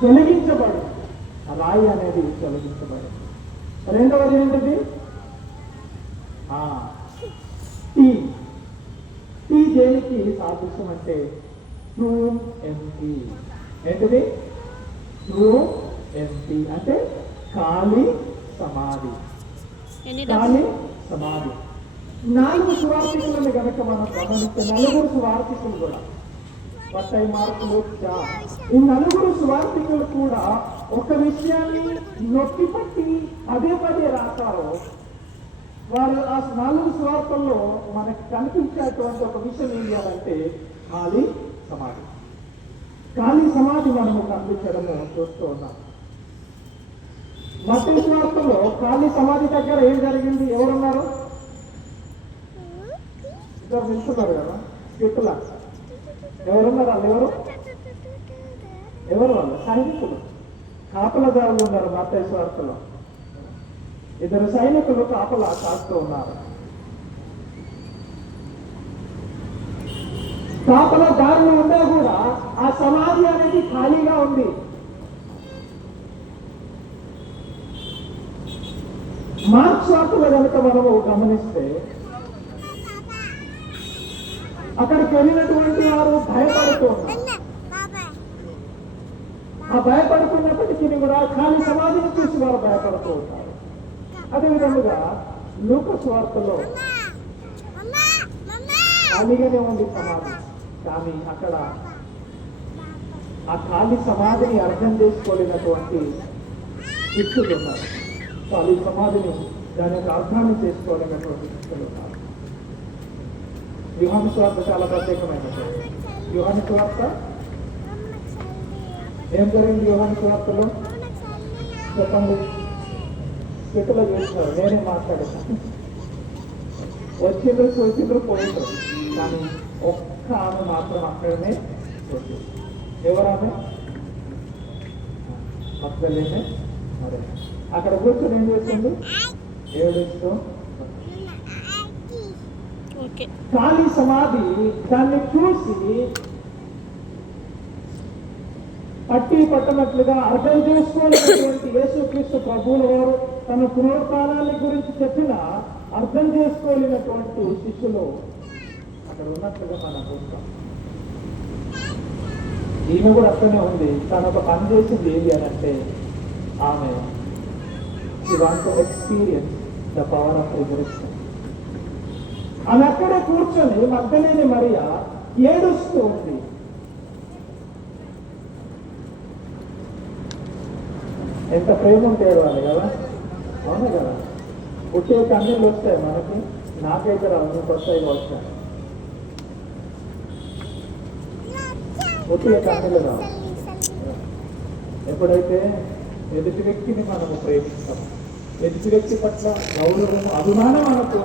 తొలగించబడి, ఆ రాయి అనేది తొలగించబడి. రెండవది ఏంటిది? టీ. టీ దేనికి సాదృశ్యం అంటే ట్రూ ఎంటీ. ఏంటిది? ట్రూ ఎంటీ అంటే ఖాళీ సమాధి. ఖాళీ సమాధి. 4 సువార్థికులను కనుక మనం గమనిస్తే, 4 సువార్థికులు కూడా మత్తయి, మార్కు, లూకా, ఈ 4 సువార్థికులు కూడా ఒక విషయాన్ని నొక్కిపట్టి పదే పదే రాశారు. వారు ఆ 4 సువార్తల్లో మనకి కనిపించేటువంటి ఒక విషయం ఏం చేయాలంటే ఖాళీ సమాధి. ఖాళీ సమాధి మనము కనిపించడము చూస్తూ ఉన్నాం. మత్తయి సువార్తలో ఖాళీ సమాధి దగ్గర ఏం జరిగింది? ఎవరున్నారు? ఇద్దరు నిల్చున్నారు కదా, స్కిట్లా. ఎవరున్నారు? వాళ్ళు ఎవరు వాళ్ళు? సైనికులు, కాపలదారులు ఉన్నారు. మత్తయి సువార్తలో 2 సైనికులు కాపలా కాస్తూ ఉన్నారు. కాపలదారులు ఉన్నా కూడా ఆ సమాధి అనేది ఖాళీగా ఉంది. మార్కు సువార్తలో కనుక మనము గమనిస్తే, అక్కడికి వెళ్ళినటువంటి వారు భయపడుతూ ఉన్నారు. ఆ భయపడుతున్నప్పటికీ కూడా ఖాళీ సమాధిని చూసి వారు భయపడుతూ ఉంటారు. అదేవిధంగా లూకా సువార్తలో ఖాళీగానే ఉంది సమాధి, కానీ అక్కడ ఆ ఖాళీ సమాధిని అర్థం చేసుకోలేనటువంటి శిష్యులు ఉన్నారు. ఖాళీ సమాధిని దాని యొక్క అర్థాన్ని చేసుకోలేనటువంటి శిష్యులు ఉన్నారు. యోహాను సువార్త చాలా ప్రత్యేకమైనది. యోహాను సువార్త ఏం జరిగింది? యోహాను సువార్తలో చెప్పండి. స్కిట్లో చూస్తున్నారు, నేనే మాట్లాడతాను. వచ్చిండ్రు పోయిండ్రు, కానీ ఒక్క ఆమె మాత్రం అక్కడనే వచ్చింది. ఎవరామె? మగ్దలేనే అదే. అక్కడ కూర్చొని ఏం చేస్తుంది? ఏడుస్తూ. ఖాళీ సమాధి దాన్ని చూసి పట్టనట్లుగా అర్థం చేసుకోలేనటువంటి యేసుక్రీస్తు ప్రభువుల వారు తన పునరుత్థానాన్ని గురించి చెప్పిన అర్థం చేసుకోలేనటువంటి శిష్యులు అక్కడ ఉన్నట్లుగా మనం చూస్తాం. ఈమె కూడా అక్కడనే ఉంది. తను ఒక పని చేసింది ఏంటి అని అంటే, ఆమె she wants to experience the power of resurrection. ఆమె అక్కడే కూర్చొని మగ్దలేని మరియ ఏడుస్తూ ఉంది. ఎంత ప్రేమ ఉంటే వాళ్ళు కదా, అవును కదా. పుట్టే కన్నీళ్ళు వస్తాయి మనకి, నాకైతే రావు, నీకు వస్తాయి వచ్చా. పుట్టే కన్నీళ్ళు రావు. ఎప్పుడైతే ఎదుటి వ్యక్తిని మనము ప్రేమిస్తాం, ఎదుటి వ్యక్తి పట్ల గౌరవం, అభిమానం మనకు